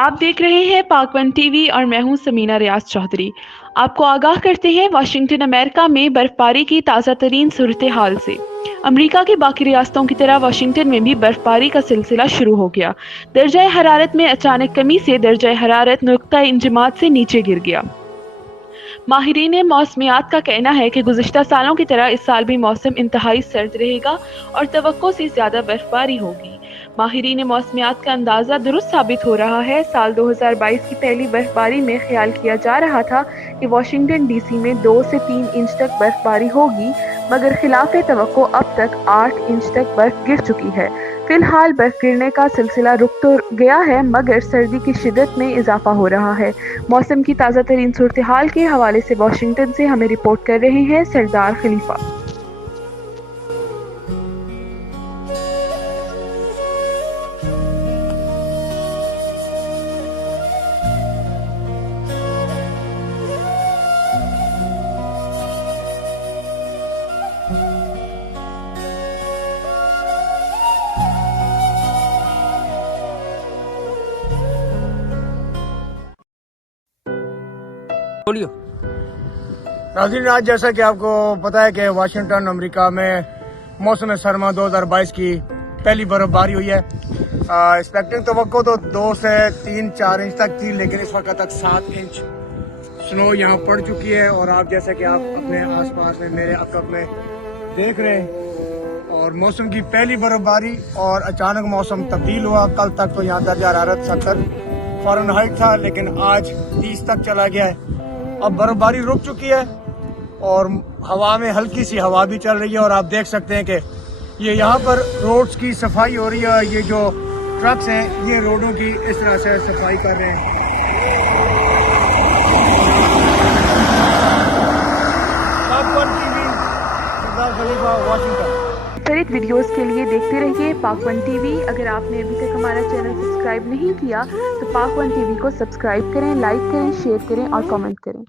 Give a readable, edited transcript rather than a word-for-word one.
آپ دیکھ رہے ہیں پاک ون ٹی وی اور میں ہوں سمینہ ریاض چودھری۔ آپ کو آگاہ کرتے ہیں واشنگٹن امریکہ میں برف باری کی تازہ ترین صورتحال سے۔ امریکہ کی باقی ریاستوں کی طرح واشنگٹن میں بھی برف باری کا سلسلہ شروع ہو گیا۔ درجہ حرارت میں اچانک کمی سے درجہ حرارت نقطہ انجماد سے نیچے گر گیا۔ ماہرین موسمیات کا کہنا ہے کہ گزشتہ سالوں کی طرح اس سال بھی موسم انتہائی سرد رہے گا اور توقع سے زیادہ برف باری ہوگی۔ ماہرین موسمیات کا اندازہ درست ثابت ہو رہا ہے۔ سال 2022 کی پہلی برف باری میں خیال کیا جا رہا تھا کہ واشنگٹن ڈی سی میں 2 سے 3 انچ تک برف باری ہوگی، مگر خلاف توقع اب تک 8 انچ تک برف گر چکی ہے۔ فی الحال برف گرنے کا سلسلہ رک تو گیا ہے، مگر سردی کی شدت میں اضافہ ہو رہا ہے۔ موسم کی تازہ ترین صورتحال کے حوالے سے واشنگٹن سے ہمیں رپورٹ کر رہے ہیں سردار خلیفہ۔ ناظرین، آج جیسا کہ آپ کو پتا ہے کہ واشنگٹن امریکہ میں موسم سرما 2022 کی پہلی برف باری ہوئی ہے۔ ایکسپیکٹنگ توقع تو 2 سے 3-4 انچ تک تھی، لیکن اس وقت تک 7 انچ سنو یہاں پڑ چکی ہے، اور آپ جیسا کہ آپ اپنے آس پاس میں میرے عقب میں دیکھ رہے ہیں، اور موسم کی پہلی برف باری اور اچانک موسم تبدیل ہوا۔ کل تک تو یہاں درجہ حرارت 70 فارنہائٹ تھا، لیکن آج 30 تک چلا گیا ہے۔ اب برف باری رک چکی ہے اور ہوا میں ہلکی سی ہوا بھی چل رہی ہے، اور آپ دیکھ سکتے ہیں کہ یہ یہاں پر روڈز کی صفائی ہو رہی ہے۔ یہ جو ٹرکس ہیں یہ روڈوں کی اس طرح سے صفائی کر رہے ہیں۔ پاک ون ٹی وی، سردار خلیفہ، واشنگٹن۔ مختلف ویڈیوز کے لیے دیکھتے رہیے پاک ون ٹی وی۔ اگر آپ نے ابھی تک ہمارا چینل سبسکرائب نہیں کیا تو پاک ون ٹی وی کو سبسکرائب کریں، لائک کریں، شیئر کریں اور کامنٹ کریں۔